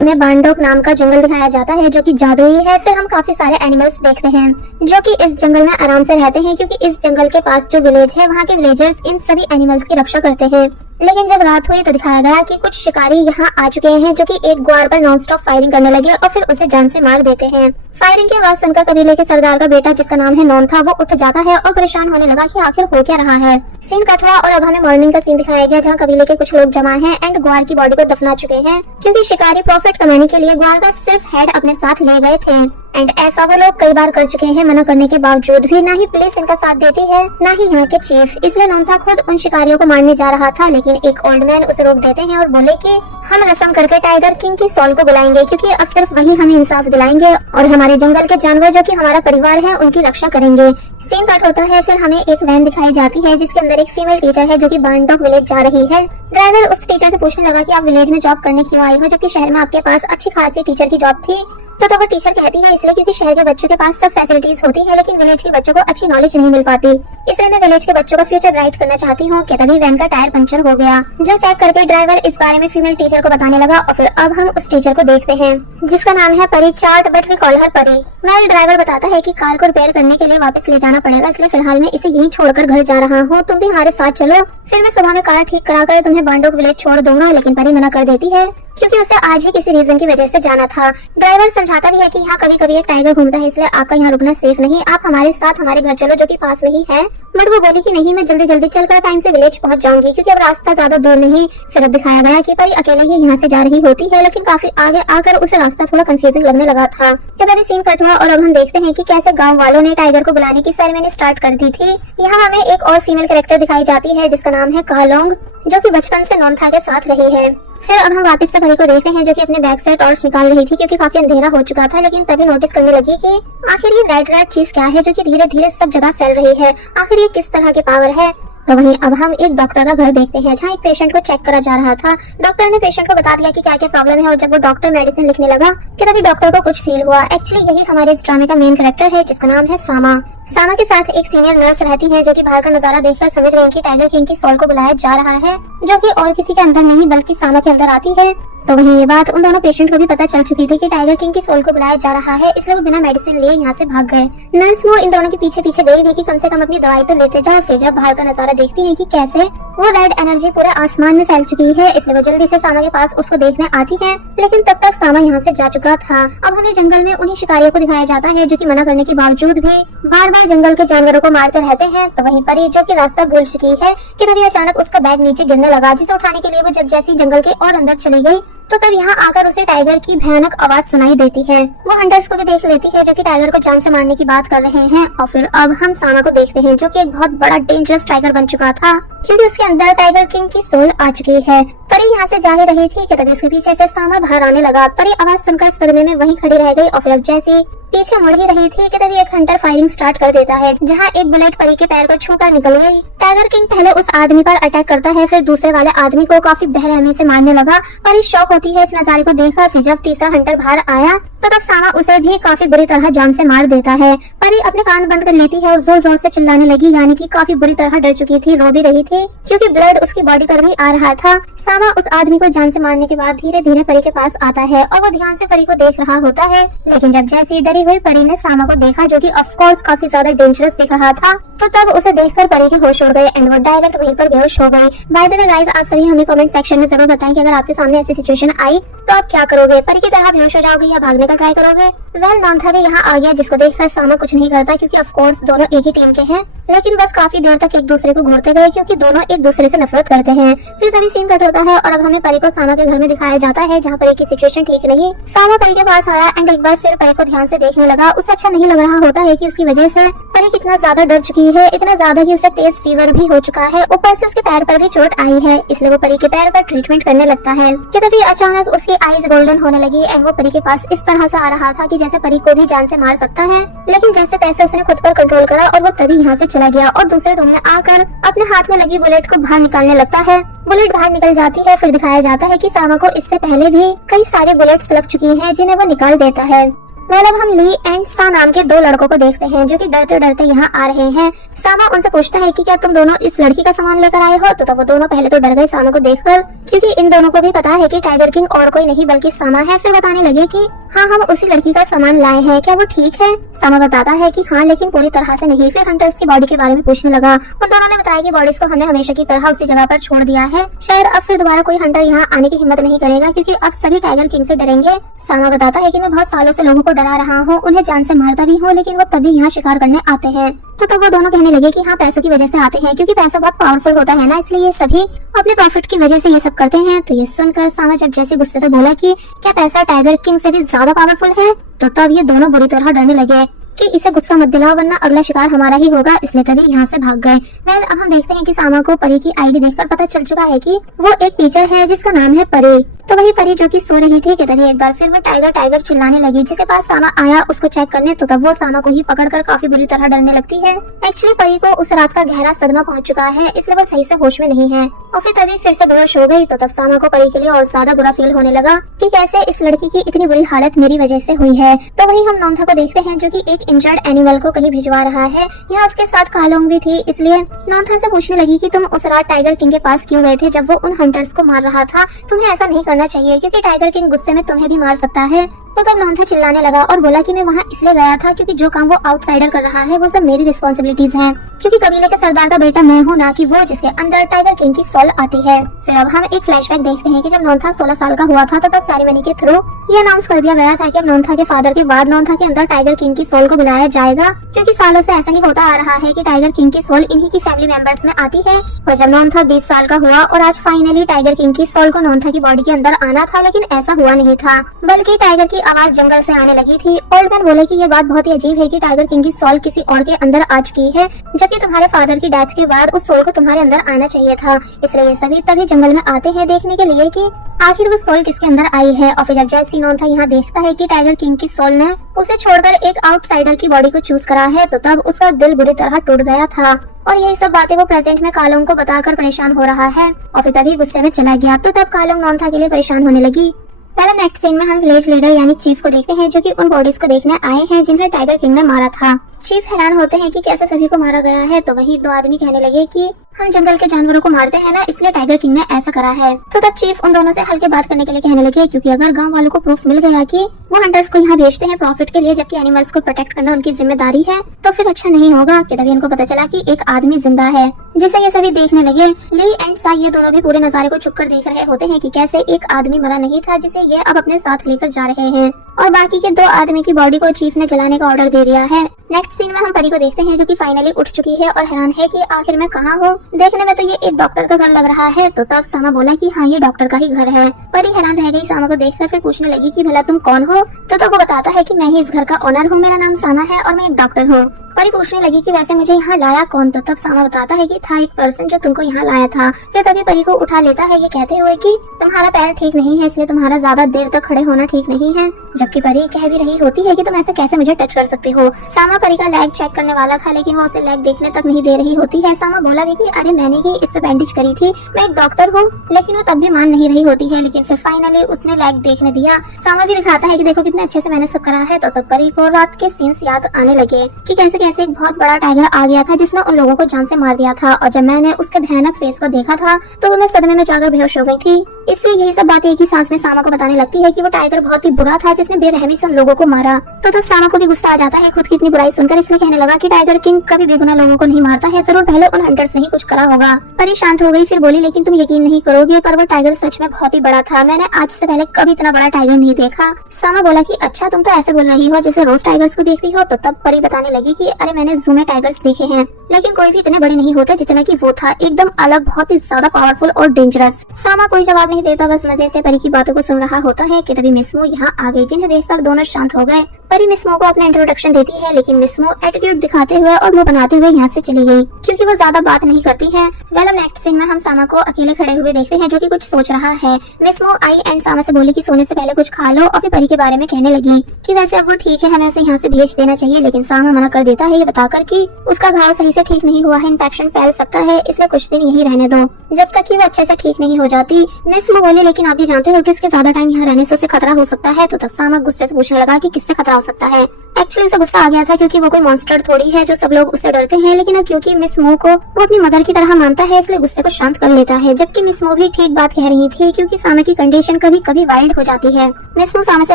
में बांडोक नाम का जंगल दिखाया जाता है जो कि जादुई है। फिर हम काफी सारे एनिमल्स देखते हैं जो कि इस जंगल में आराम से रहते हैं, क्योंकि इस जंगल के पास जो विलेज है वहाँ के विलेजर्स इन सभी एनिमल्स की रक्षा करते हैं। लेकिन जब रात हुई तो दिखाया गया कि कुछ शिकारी यहाँ आ चुके हैं जो कि एक ग्वार पर नॉनस्टॉप फायरिंग करने लगे और फिर उसे जान से मार देते हैं। फायरिंग की आवाज सुनकर कबीले के सरदार का बेटा, जिसका नाम है नॉन था, वो उठ जाता है और परेशान होने लगा कि आखिर हो क्या रहा है। सीन कट हुआ और अब हमें मॉर्निंग का सीन दिखाया गया जहाँ कबीले के कुछ लोग जमा हैं एंड ग्वार की बॉडी को दफना चुके हैं, क्योंकि शिकारी प्रॉफिट कमाने के लिए ग्वार का सिर्फ हेड अपने साथ ले गए थे। एंड ऐसा वो लोग कई बार कर चुके हैं, मना करने के बावजूद भी। ना ही पुलिस इनका साथ देती है, ना ही यहाँ के चीफ। इसलिए नॉन्था खुद उन शिकारियों को मारने जा रहा था, लेकिन एक ओल्ड मैन उसे रोक देते हैं और बोले कि हम रस्म करके टाइगर किंग की सोल को बुलाएंगे, क्योंकि अब सिर्फ वही हमें इंसाफ दिलाएंगे और हमारे जंगल के जानवर जो कि हमारा परिवार है उनकी रक्षा करेंगे। सीन कट होता है। फिर हमें एक वैन दिखाई जाती है जिसके अंदर एक फीमेल टीचर है जो कि बांडोक विलेज जा रही है। ड्राइवर उस टीचर से पूछने लगा कि आप विलेज में जॉब करने क्यों आई हो, जबकि शहर में आपके पास अच्छी खासी टीचर की जॉब थी। तो वो टीचर कहती है इसलिए क्योंकि शहर के बच्चों के पास सब फैसिलिटीज होती है, लेकिन विलेज के बच्चों को अच्छी नॉलेज नहीं मिल पाती। इसलिए मैं विलेज के बच्चों का फ्यूचर ब्राइट करना चाहती हूँ। कि तभी वैन का टायर पंचर हो गया, जो चेक करके ड्राइवर इस बारे में फीमेल टीचर को बताने लगा। और फिर अब हम उस टीचर को देखते हैं जिसका नाम है Pari chart, but we call her Pari. Well, driver बताता है कि कार को रिपेयर करने के लिए वापस ले जाना पड़ेगा, इसलिए फिलहाल मैं इसे यहीं छोड़कर घर जा रहा हूँ, तुम भी हमारे साथ चलो। फिर मैं सुबह में कार ठीक कराकर तुम्हें बांडोक विलेज छोड़ दूंगा। लेकिन परी मना कर देती है क्योंकि उसे आज ही किसी रीजन की वजह से जाना था। ड्राइवर समझाता भी है कि यहाँ कभी कभी एक टाइगर घूमता है, इसलिए आपका यहाँ रुकना सेफ नहीं। आप हमारे साथ हमारे घर चलो जो कि पास में ही है। बट वो बोली कि नहीं, मैं जल्दी जल्दी चलकर टाइम से विलेज पहुंच जाऊंगी, क्योंकि अब रास्ता ज्यादा दूर नहीं। फिर अब दिखाया गया कि परी अकेले ही यहाँ से जा रही होती है, लेकिन काफी आगे आकर उसे रास्ता थोड़ा कंफ्यूजिंग लगने लगा था। तभी सीन कट हुआ और अब हम देखते हैं कि कैसे गाँव वालों ने टाइगर को बुलाने की सेरेमनी स्टार्ट कर दी थी। यहाँ हमें एक और फीमेल कैरेक्टर दिखाई जाती है जिसका नाम है कालोंग, जो कि बचपन से नॉन्था के साथ रही है। फिर अब हम वापस से परी को देखते हैं जो कि अपने बैग से टॉर्च निकाल रही थी, क्योंकि काफी अंधेरा हो चुका था। लेकिन तभी नोटिस करने लगी कि आखिर ये रेड रेड चीज क्या है जो कि धीरे धीरे सब जगह फैल रही है। आखिर ये किस तरह की पावर है। तो वहीं अब हम एक डॉक्टर का घर देखते हैं जहाँ एक पेशेंट को चेक करा जा रहा था। डॉक्टर ने पेशेंट को बता दिया कि क्या क्या प्रॉब्लम है, और जब वो डॉक्टर मेडिसिन लिखने लगा कि तभी डॉक्टर को कुछ फील हुआ। एक्चुअली यही हमारे इस ड्रामे का मेन कैरेक्टर है जिसका नाम है सामा। सामा के साथ एक सीनियर नर्स रहती है जो कि बाहर का नजारा देखकर समझ गई कि टाइगर किंग की सोल को बुलाया जा रहा है, जो कि और किसी के अंदर नहीं बल्कि सामा के अंदर आती है। तो वहीं ये बात उन दोनों पेशेंट को भी पता चल चुकी थी कि टाइगर किंग की सोल को बुलाया जा रहा है, इसलिए वो बिना मेडिसिन लिए यहाँ से भाग गए। नर्स वो इन दोनों के पीछे पीछे गई भी कि कम से कम अपनी दवाई तो लेते जाओ। फिर जब बाहर का नजारा देखती है कि कैसे वो रेड एनर्जी पूरे आसमान में फैल चुकी है, इसलिए वो जल्दी से सामा के पास उसको देखने आती है। लेकिन तब तक सामा यहाँ से जा चुका था। अब हमें जंगल में उन्हीं शिकारियों को दिखाया जाता है जो कि मना करने के बावजूद भी बार बार जंगल के जानवरों को मारते रहते हैं। तो वहीं परी जो कि रास्ता भूल चुकी है कि तभी अचानक उसका बैग नीचे गिरने लगा, जिसे उठाने के लिए वो जब जैसी जंगल के और अंदर चली गई तो तब यहाँ आकर उसे टाइगर की भयानक आवाज सुनाई देती है। वो हंटर्स को भी देख लेती है जो कि टाइगर को जान से मारने की बात कर रहे हैं। और फिर अब हम सामा को देखते हैं जो कि एक बहुत बड़ा डेंजरस टाइगर बन चुका था, क्योंकि उसके अंदर टाइगर किंग की सोल आ चुकी है। परी यहाँ से जा ही रही थी कि तभी उसके पीछे से सामा बाहर आने लगा। परी आवाज सुनकर सदमे में वहीं खड़ी रह गई और फिर अब जैसे पीछे मुड़ ही रही थी कि तभी एक हंटर फायरिंग स्टार्ट कर देता है, जहाँ एक बुलेट परी के पैर को छूकर निकल गई। टाइगर किंग पहले उस आदमी पर अटैक करता है, फिर दूसरे वाले आदमी को काफी बेरहमी से मारने लगा। परी शॉक होती है इस नजारे को देखकर। फिर जब तीसरा हंटर बाहर आया तो तब सामा उसे भी काफी बुरी तरह जान से मार देता है। परी अपने कान बंद कर लेती है और जोर जोर से चिल्लाने लगी, यानी कि काफी बुरी तरह डर चुकी थी, रो भी रही थी क्योंकि ब्लड उसकी बॉडी पर भी आ रहा था। सामा उस आदमी को जान से मारने के बाद धीरे धीरे परी के पास आता है और वो ध्यान से परी को देख रहा होता है। लेकिन जब जैसी डरी हुई परी ने सामा को देखा जो कि ऑफ कोर्स काफी ज्यादा डेंजरस दिख रहा था, तो तब उसे देखकर परी के होश उड़ गए एंड वो डायरेक्ट वहीं पर बेहोश हो गई। बाय द वे गाइस, आप सभी हमें कमेंट सेक्शन में जरूर बताएं कि अगर आपके सामने ऐसी सिचुएशन आई तो आप क्या करोगे। परी की तरह बेहोश हो जाओगे या भागने का ट्राई करोगे। वेल, नॉन्था भी यहाँ आ गया जिसको देखकर सामा कुछ नहीं करता, क्योंकि ऑफ कोर्स दोनों एक ही टीम के हैं। लेकिन बस काफी देर तक एक दूसरे को घूरते गए क्योंकि दोनों एक दूसरे से नफरत करते हैं। फिर तभी सीन कट होता है और अब हमें परी को सामा के घर में दिखाया जाता है जहाँ परी की सिचुएशन ठीक नहीं। सामा परी के पास आया एंड एक बार फिर परी को ध्यान से देखने लगा। उसे अच्छा नहीं लग रहा होता है कि उसकी वजह से परी कितना ज्यादा डर चुकी है, इतना ज्यादा कि उसे तेज फीवर भी हो चुका है, ऊपर से उसके पैर पर भी चोट आई है। इसलिए वो परी के पैर पर ट्रीटमेंट करने लगता है कि तभी अचानक उसकी आईज गोल्डन होने लगी एंड वो परी के पास इस तरह से आ रहा था कि जैसे परी को भी जान से मार सकता है। लेकिन जैसे तैसे उसने खुद पर कंट्रोल करा और वो तभी यहाँ से चला गया और दूसरे रूम में आकर अपने हाथ में लगी बुलेट को बाहर निकालने लगता है। बुलेट बाहर निकल जाती है। फिर दिखाया जाता है कि सामा को इससे पहले भी कई सारे बुलेट्स लग चुकी हैं जिन्हें वो निकाल देता है। वेल अब हम ली एंड सा नाम के दो लड़कों को देखते हैं जो कि डरते डरते यहाँ आ रहे हैं। सामा उनसे पूछता है कि क्या तुम दोनों इस लड़की का सामान लेकर आए हो? तो वो दोनों पहले तो डर गए सामा को देखकर, क्योंकि इन दोनों को भी पता है कि टाइगर किंग और कोई नहीं बल्कि सामा है। फिर बताने लगे कि हाँ हम उसी लड़की का सामान लाए हैं, क्या वो ठीक है? सामा बताता है कि हाँ लेकिन पूरी तरह से नहीं। फिर हंटर्स की बॉडी के बारे में पूछने लगा। उन दोनों ने बताया कि बॉडीज को हमने हमेशा की तरह उसी जगह पर छोड़ दिया है, शायद अब फिर दोबारा कोई हंटर यहाँ आने की हिम्मत नहीं करेगा क्योंकि अब सभी टाइगर किंग से डरेंगे। सामा बताता है कि मैं बहुत सालों से लोगों को डरा रहा हूँ, उन्हें जान से मारता भी हूँ, लेकिन वो तभी यहाँ शिकार करने आते हैं। तो तब वो दोनों कहने लगे कि हाँ पैसों की वजह से आते हैं, क्योंकि पैसा बहुत पावरफुल होता है ना, इसलिए ये सभी अपने प्रॉफिट की वजह से ये सब करते हैं। तो ये सुनकर सामा जब जैसे गुस्से से बोला कि क्या पैसा टाइगर किंग से भी ज्यादा पावरफुल है, तो तब ये दोनों बुरी तरह डरने लगे कि इसे गुस्सा मत दिलाओ वरना अगला शिकार हमारा ही होगा, इसलिए तभी यहाँ से भाग गए। वेल अब हम देखते हैं कि सामा को परी की आईडी देखकर पता चल चुका है कि वो एक टीचर है जिसका नाम है परी। तो वही परी जो कि सो रही थी कि तभी एक बार फिर वो टाइगर टाइगर चिल्लाने लगी, जिसके पास सामा आया उसको चेक करने। तो तब वो सामा को ही पकड़कर काफी बुरी तरह डरने लगती है। एक्चुअली परी को उस रात का गहरा सदमा पहुंच चुका है, इसलिए वो सही से होश में नहीं है और फिर तभी फिर से बेहोश हो गई। तो तब सामा को परी के लिए और ज्यादा बुरा फील होने लगा कि कैसे इस लड़की की इतनी बुरी हालत मेरी वजह से हुई है। तो वही हम नोंथा को देखते हैं जो कि एक इंजर्ड एनिमल को कहीं भिजवा रहा है। यहाँ उसके साथ कालोंग भी थी, इसलिए नोंथा से पूछने लगी कि तुम उस रात टाइगर किंग के पास क्यों गए थे जब वो उन हंटर्स को मार रहा था? तुम्हें ऐसा नहीं करना चाहिए क्योंकि टाइगर किंग गुस्से में तुम्हें भी मार सकता है। तो तब नोंथा चिल्लाने लगा और बोला कि मैं वहाँ इसलिए गया था क्योंकि जो काम वो आउटसाइडर कर रहा है वो सब मेरी रिस्पॉन्सिबिलिटीज हैं, क्योंकि कबीले के सरदार का बेटा मैं हूँ, ना कि वो जिसके अंदर टाइगर किंग की सोल आती है। फिर अब हम एक फ्लैशबैक देखते हैं कि जब नोंथा 16 साल का हुआ था तो तब सेरेमनी के थ्रू ये अनाउंस कर दिया गया था कि अब नोंथा के फादर के बाद नोंथा के अंदर टाइगर किंग की सोल को बुलाया जाएगा, क्योंकि सालों से ऐसा ही होता आ रहा है कि टाइगर किंग की सोल इन्हीं की फैमिली मेंबर्स में आती है। और जब नोंथा 20 साल का हुआ और आज फाइनली टाइगर किंग की सोल को नोंथा की बॉडी के अंदर आना था, लेकिन ऐसा हुआ नहीं था, बल्कि टाइगर की आवाज जंगल से आने लगी थी। ओल्ड मैन बोले कि ये बात बहुत ही अजीब है कि टाइगर किंग की सोल किसी और के अंदर आ चुकी है, जबकि तुम्हारे फादर की डेथ के बाद उस सोल को तुम्हारे अंदर आना चाहिए था। इसलिए ये सभी तभी जंगल में आते हैं देखने के लिए कि आखिर वो सोल किसके अंदर आई है। और फिर जब जैसी नोंथा यहाँ देखता है कि टाइगर किंग की सोल ने उसे छोड़कर एक आउटसाइडर की बॉडी को चूज करा है, तो तब उसका दिल बुरी तरह टूट गया था और यही सब बातें वो प्रेजेंट में कालोंग को बताकर परेशान हो रहा है और फिर तभी गुस्से में चला गया। तो तब कालोंग नोंथा के लिए परेशान होने लगी। पहले नेक्स्ट सीन में हम विलेज लीडर यानी चीफ को देखते हैं जो कि उन बॉडीज को देखने आए हैं जिन्हें टाइगर किंग ने मारा था। चीफ हैरान होते हैं कि कैसे सभी को मारा गया है। तो वही दो आदमी कहने लगे कि हम जंगल के जानवरों को मारते हैं ना, इसलिए टाइगर किंग ने ऐसा करा है। तो तब चीफ उन दोनों से हल्के बात करने के लिए कहने लगे, क्योंकि अगर गांव वालों को प्रूफ मिल गया कि वो हंटर्स को यहाँ भेजते हैं प्रॉफिट के लिए जबकि एनिमल्स को प्रोटेक्ट करना उनकी जिम्मेदारी है, तो फिर अच्छा नहीं होगा। कि तभी इनको पता चला कि एक आदमी जिंदा है, जिसे ये सभी देखने लगे। ली एंड सा ये दोनों भी पूरे नजारे को छुपकर देख रहे होते हैं कि कैसे एक आदमी मरा नहीं था जिसे ये अब अपने साथ लेकर जा रहे हैं, और बाकी के दो आदमी की बॉडी को चीफ ने जलाने का ऑर्डर दे दिया है। नेक्स्ट सीन में हम परी को देखते हैं जो कि फाइनली उठ चुकी है और हैरान है कि आखिर मैं कहाँ हूँ। देखने में तो ये एक डॉक्टर का घर लग रहा है। तो तब सामा बोला कि हाँ ये डॉक्टर का ही घर है। परी हैरान रह गई सामा को देखकर, फिर पूछने लगी कि भला तुम कौन हो? तो तब वो बताता है कि मैं ही इस घर का ओनर हूँ, मेरा नाम सामा है और मैं एक डॉक्टर हूँ। परी पूछने लगी कि वैसे मुझे यहाँ लाया कौन? तो तब सामा बताता है कि था एक पर्सन जो तुमको यहाँ लाया था। फिर तभी परी को उठा लेता है ये कहते हुए कि तुम्हारा पैर ठीक नहीं है, इसलिए तुम्हारा ज्यादा देर तक खड़े होना ठीक नहीं है। जबकि परी कह भी रही होती है कि तुम ऐसे कैसे मुझे टच कर सकती हो। सामा परी का लेग चेक करने वाला था, लेकिन वो उसे लेग देखने तक नहीं दे रही होती है। सामा बोला भी कि अरे मैंने ही इस पे बैंडेज करी थी, मैं एक डॉक्टर हूँ, लेकिन वो तब भी मान नहीं रही होती है। लेकिन फिर फाइनली उसने लेग देखने दिया। सामा भी दिखाता है कि देखो कितने अच्छे से मैंने सब करा है। तो तब परी को रात के सीन्स याद आने लगे कि कैसे कैसे एक बहुत बड़ा टाइगर आ गया था जिसने उन लोगों को जान से मार दिया था, और जब मैंने उसके भयानक फेस को देखा था तो मैं सदमे में जाकर बेहोश हो गई थी। इसलिए यही सब बातें एक ही सांस में सामा को बताने लगती है कि वो टाइगर बहुत ही बुरा था जिसने बेरहमी से उन लोगों को मारा। तो तब सामा को भी गुस्सा आ जाता है खुद की इतनी बुराई सुनकर, इसलिए कहने लगा कि टाइगर किंग कभी बेगुनाह लोगों को नहीं मारता है, जरूर पहले उन हंटर्स ने ही कुछ करा होगा। परी शांत हो गई, फिर बोली लेकिन तुम यकीन नहीं करोगे पर वो टाइगर सच में बहुत ही बड़ा था, मैंने आज से पहले कभी इतना बड़ा टाइगर नहीं देखा। सामा बोला कि अच्छा तुम तो ऐसे बोल रही हो जैसे रोज टाइगर्स को देखती हो। तो तब परी बताने लगी कि अरे मैंने जू में टाइगर्स देखे हैं, लेकिन कोई भी इतने बड़े नहीं होते जितना कि वो था, एकदम अलग, बहुत ही ज्यादा पावरफुल और डेंजरस। सामा कोई जवाब नहीं देता, बस मजे से परी की बातों को सुन रहा होता है कि तभी मिस मू यहाँ आ गई, जिन्हें देखकर दोनों शांत हो गए। परी मिस मू को अपना इंट्रोडक्शन देती है, लेकिन मिस मू एटीट्यूड दिखाते हुए और मुंह बनाते हुए यहाँ से चली गई क्योंकि वो ज्यादा बात नहीं करती है। वेल नेक्स्ट सीन में हम सामा को अकेले खड़े हुए देखते हैं जो कि कुछ सोच रहा है। मिस मू आई एंड सामा से बोली कि सोने से पहले कुछ खा लो, और फिर परी के बारे में कहने लगी कि वैसे अब वो ठीक है, हमें उसे यहाँ से भेज देना चाहिए, लेकिन सामा मना कर देती देता है ये बताकर कि उसका घाव सही से ठीक नहीं हुआ है, इन्फेक्शन फैल सकता है, इसलिए कुछ दिन यही रहने दो जब तक कि वो अच्छे से ठीक नहीं हो जाती। मिस मो बोली लेकिन आप भी जानते हो कि उसके ज्यादा टाइम यहाँ रहने से उसे खतरा हो सकता है। तो तब सामा गुस्से से पूछने लगा कि किससे खतरा हो सकता है। एक्चुअली उसे गुस्सा आ गया था क्योंकि वो कोई मॉन्स्टर थोड़ी है जो सब लोग उससे डरते हैं, लेकिन अब क्योंकि मिस मो को वो अपनी मदर की तरह मानता है इसलिए गुस्से को शांत कर लेता है। जबकि मिस मो भी ठीक बात कह रही थी क्योंकि सामा की कंडीशन कभी कभी वाइल्ड हो जाती है। मिस मो सामा से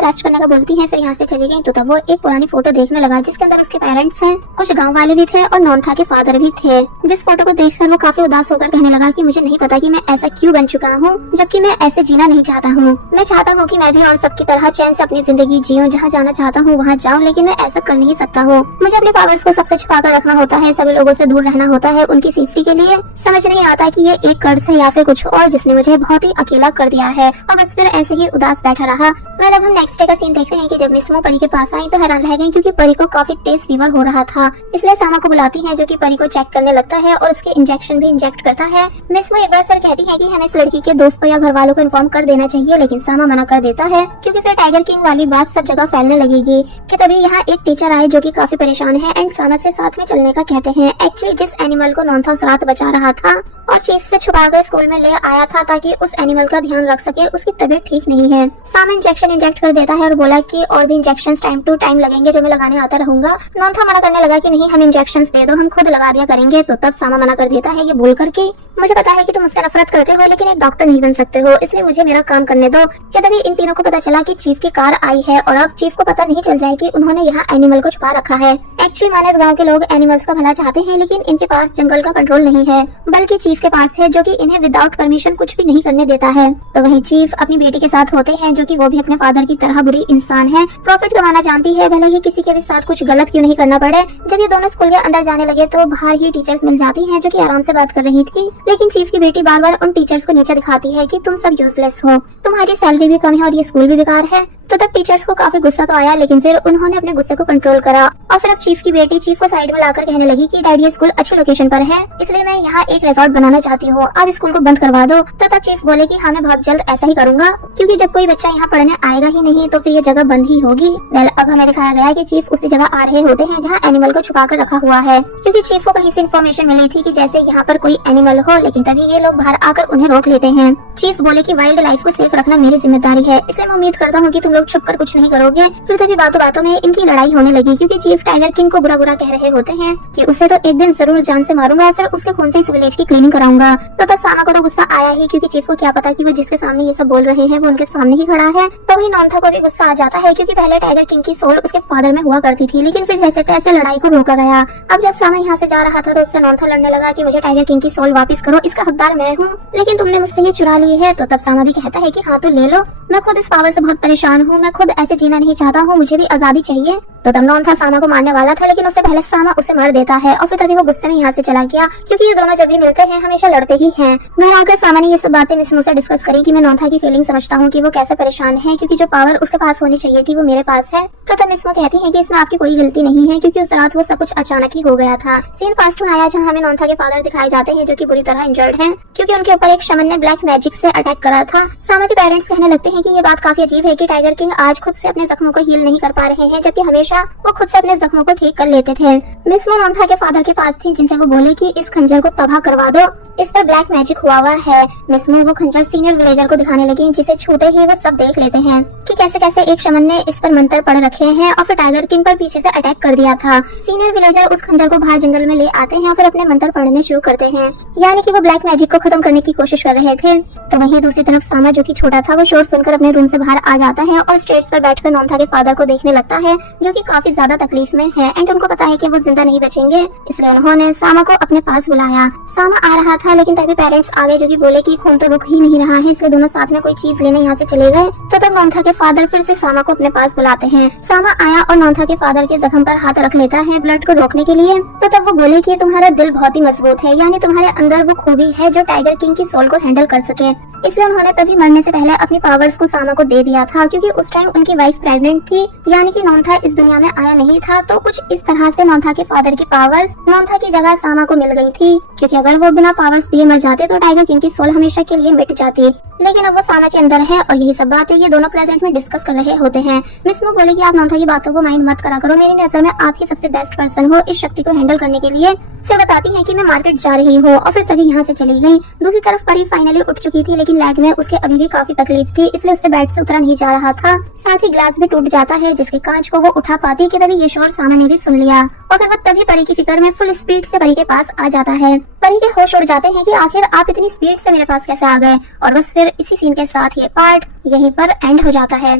रेस्ट करने का बोलती है, फिर यहाँ से चली गई। तो तब वो एक पुरानी फोटो देखने लगा जिसके अंदर उसके पेरेंट्स हैं, कुछ गाँव वाले भी थे और नॉन्था के फादर भी थे। जिस फोटो को देखकर वो काफी उदास होकर कहने लगा कि मुझे नहीं पता कि मैं ऐसा क्यों बन चुका हूँ, जबकि मैं ऐसे जीना नहीं चाहता हूँ। मैं चाहता हूँ कि मैं भी और सबकी तरह चैन से अपनी जिंदगी जीऊं, जहाँ जाना चाहता हूँ वहाँ जाऊँ, लेकिन मैं ऐसा कर नहीं सकता हूँ। मुझे अपने पावर्स को सबसे छुपा कर रखना होता है, सभी लोगों से दूर रहना होता है उनकी सेफ्टी के लिए। समझ नहीं आता कि ये एक कर्ज है या फिर कुछ और जिसने मुझे बहुत ही अकेला कर दिया है। और बस फिर ऐसे ही उदास बैठा रहा। अब हम नेक्स्ट डे का सीन देखते हैं कि जब मिस मो परी के पास आई तो हैरान रह गई क्योंकि परी को काफी तेज फीवर हो रहा था, इसलिए सामा को बुलाती है जो कि परी को चेक करने लगता है और उसके इंजेक्शन भी इंजेक्ट करता है। मिस मो एक बार फिर कहती है कि हमें इस लड़की के दोस्तों या घर वालों को इन्फॉर्म कर देना चाहिए, लेकिन सामा मना कर देता है क्योंकि फिर टाइगर किंग वाली बात सब जगह फैलने लगेगी। कि तभी यहाँ एक टीचर आए जो कि काफी परेशान है एंड सामा से साथ में चलने का कहते हैं। एक्चुअली जिस एनिमल को नॉन्था उस रात बचा रहा था और चीफ से छुपाकर स्कूल में ले आया था ताकि उस एनिमल का ध्यान रख सके, उसकी तबीयत ठीक नहीं है। सामा इंजेक्शन इंजेक्ट कर देता है और बोला कि और भी इंजेक्शंस टाइम टू टाइम लगेंगे जो मैं लगाने आता रहूंगा। नॉन्था मना करने लगा कि नहीं, हम इंजेक्शंस दे दो, हम खुद लगा दिया करेंगे। तो तब सामा मना कर देता है ये बोल करके, मुझे पता है कि तुम मुझसे नफरत करते हो लेकिन एक डॉक्टर नहीं बन सकते हो, इसलिए मुझे मेरा काम करने दो। क्या तभी इन तीनों को पता चला कि चीफ की कार आई है और अब चीफ को पता नहीं चल जाए कि उन्होंने यहाँ एनिमल को छुपा रखा है। एक्चुअली मानस गाँव के लोग एनिमल्स का भला चाहते हैं लेकिन इनके पास जंगल का कंट्रोल नहीं है, बल्कि चीफ के पास है जो कि इन्हें विदाउट परमिशन कुछ भी नहीं करने देता है। तो वहीं चीफ अपनी बेटी के साथ होते हैं जो कि वो भी अपने फादर की तरह बुरी इंसान है, प्रॉफिट कमाना जानती है, भले ही किसी के भी साथ कुछ गलत क्यों नहीं करना पड़े। जब ये दोनों स्कूल के अंदर जाने लगे तो बाहर ही टीचर्स मिल जाती हैं जो कि आराम से बात कर रही थी, लेकिन चीफ की बेटी बार बार उन टीचर्स को नीचे दिखाती है कि तुम सब यूजलेस हो, तुम्हारी सैलरी भी कम है और ये स्कूल भी बेकार है। तो तब टीचर्स को काफी गुस्सा तो आया, लेकिन फिर उन्होंने अपने गुस्से को कंट्रोल करा और फिर अब चीफ की बेटी चीफ को साइड में लाकर कहने लगी कि डैडी स्कूल अच्छी लोकेशन पर है, इसलिए मैं यहाँ एक रिजॉर्ट बनाना चाहती हूँ, आप स्कूल को बंद करवा दो। तो तब चीफ बोले कि हाँ मैं बहुत जल्द ऐसा ही करूंगा, क्योंकि जब कोई बच्चा यहाँ पढ़ने आएगा ही नहीं तो फिर ये जगह बंद ही होगी। वेल अब हमें दिखाया गया है कि चीफ उसी जगह आ रहे होते हैं जहाँ एनिमल को छुपा कर रखा हुआ है, क्योंकि चीफ को कहीं से इन्फॉर्मेशन मिली थी कि जैसे यहाँ पर कोई एनिमल हो, लेकिन तभी ये लोग बाहर आकर उन्हें रोक लेते हैं। चीफ बोले कि वाइल्ड लाइफ को सेफ रखना मेरी जिम्मेदारी है, इसलिए मैं उम्मीद करता हूँ कि तुम लोग छुप कर कुछ नहीं करोगे। फिर तभी बातों बातों में इनकी लड़ाई होने लगी क्योंकि चीफ टाइगर किंग को बुरा बुरा कह रहे होते हैं कि उसे तो एक दिन जरूर जान से मारूंगा, फिर उसके खून से इस विलेज की क्लीनिंग कराऊंगा। तो तब सामा को तो गुस्सा आया ही क्योंकि चीफ को क्या पता कि वो जिसके सामने ये सब बोल रहे हैं वो उनके सामने ही खड़ा है। तो वही नॉन्था को भी गुस्सा आ जाता है क्योंकि पहले टाइगर किंग की सोल उसके फादर में हुआ करती थी, लेकिन फिर जैसे तैसे लड़ाई को रोका गया। अब जब सामा यहाँ से जा रहा था तो उससे नॉन्था लड़ने लगा कि मुझे टाइगर किंग की सोल वापस करो, इसका हकदार मैं हूँ, लेकिन तुमने मुझसे ये चुरा ली है। तो तब सामा भी कहता है कि हाँ तो ले लो, मैं खुद इस पावर से बहुत परेशान हूँ, मैं खुद ऐसे जीना नहीं चाहता हूँ, मुझे भी आजादी चाहिए। तो तब नॉन्था सामा को मारने वाला था, लेकिन उससे पहले सामा उसे मार देता है और फिर तभी वो गुस्से में यहाँ से चला गया क्योंकि ये दोनों जब भी मिलते हैं हमेशा लड़ते ही हैं। घर आकर सामा ने ये सब बातें मिस मो से डिस्कस करी कि मैं नॉन्था की फीलिंग समझता हूँ कि वो कैसे परेशान है, क्योंकि जो पावर उसके पास होनी चाहिए थी वो मेरे पास है। तो तब मिस मो कहती है कि इसमें आपकी कोई गलती नहीं है क्योंकि उस रात वो सब कुछ अचानक ही हो गया था। सीन पास्ट में आया जहाँ हमें नॉन्था के फादर दिखाए जाते हैं जो कि बुरी तरह इंजर्ड हैं क्योंकि उनके ऊपर एक शमन ने ब्लैक मैजिक से अटैक करा था। सामा के पेरेंट्स कहने लगते हैं कि ये बात काफी अजीब है कि टाइगर किंग आज खुद से अपने जख्मों को हील नहीं कर पा रहे हैं, जबकि हमेशा वो खुद से अपने जख्मों को ठीक कर लेते थे। मिस मो नॉन्था के फादर के पास थी जिनसे वो बोले कि इस खंजर को तबाह करवा दो, इस पर ब्लैक मैजिक हुआ है। मिस मो वो खंजर सीनियर विलेजर को दिखाने लगी जिसे छूते ही वो सब देख लेते हैं कि कैसे कैसे एक शमन ने इस पर मंत्र पढ़ रखे हैं और फिर टाइगर किंग पर पीछे से अटैक कर दिया था। सीनियर विलेजर उस खंजर को बाहर जंगल में ले आते हैं और फिर अपने मंत्र पढ़ने शुरू करते हैं, यानी कि वो ब्लैक मैजिक को खत्म करने की कोशिश कर रहे थे। तो वहीं दूसरी तरफ सामा जो कि छोटा था वो शोर सुनकर अपने रूम से बाहर आ जाता है और स्टेयर्स पर बैठकर नॉन्था के फादर को देखने लगता है जो कि काफी ज्यादा तकलीफ में है एंड उनको पता है कि वो जिंदा नहीं बचेंगे, इसलिए उन्होंने सामा को अपने पास बुलाया। सामा आ रहा था लेकिन तभी पेरेंट्स आ गए जो कि बोले कि खून तो रुक ही नहीं रहा है, इसलिए दोनों साथ में कोई चीज लेने यहाँ से चले गए। तो तब नॉन्था के फादर फिर से सामा को अपने पास बुलाते हैं। सामा आया और नॉन्था के फादर के जख्म पर हाथ रख लेता है ब्लड को रोकने के लिए। तो तब वो बोले कि तुम्हारा दिल बहुत ही मजबूत है, यानी तुम्हारे अंदर वो खूबी है जो टाइगर किंग की सोल को हैंडल कर सके, इसलिए उन्होंने तभी मरने से पहले अपनी पावर्स को सामा को दे दिया था क्योंकि उस टाइम उनकी वाइफ प्रेग्नेंट थी, यानी कि नॉन्था इस दुनिया में आया नहीं था। तो कुछ इस तरह से नॉन्था के फादर की पावर्स नॉन्था की जगह सामा को मिल गई थी, क्योंकि अगर वो बिना पावर पावर्स दिए मर जाते तो टाइगर किंग की सोल हमेशा के लिए मिट जाती। लेकिन अब वो साना के अंदर है और यही सब बातें ये दोनों प्रेजेंट में डिस्कस कर रहे होते हैं। मिस मू बोले कि आप नोंथा की बातों को माइंड मत करा करो, मेरी नजर में आप ही सबसे बेस्ट पर्सन हो इस शक्ति को हैंडल करने के लिए। फिर बताती है कि मैं मार्केट जा रही हूँ और फिर तभी यहाँ से चली गई। दूसरी तरफ परी फाइनली उठ चुकी थी, लेकिन लेग में उसके अभी भी काफी तकलीफ थी, इसलिए उससे बेड से उतरा नहीं जा रहा था। साथ ही ग्लास भी टूट जाता है जिसके कांच को वो उठा पाती कि तभी ये शोर साना ने भी सुन लिया और फिर वो तभी परी की फिक्र में फुल स्पीड से परी के पास आ जाता है। परी के होश उड़ जाते हैं कि आखिर आप इतनी स्पीड से मेरे पास कैसे आ गए। और बस फिर इसी सीन के साथ ये पार्ट यहीं पर एंड हो जाता है।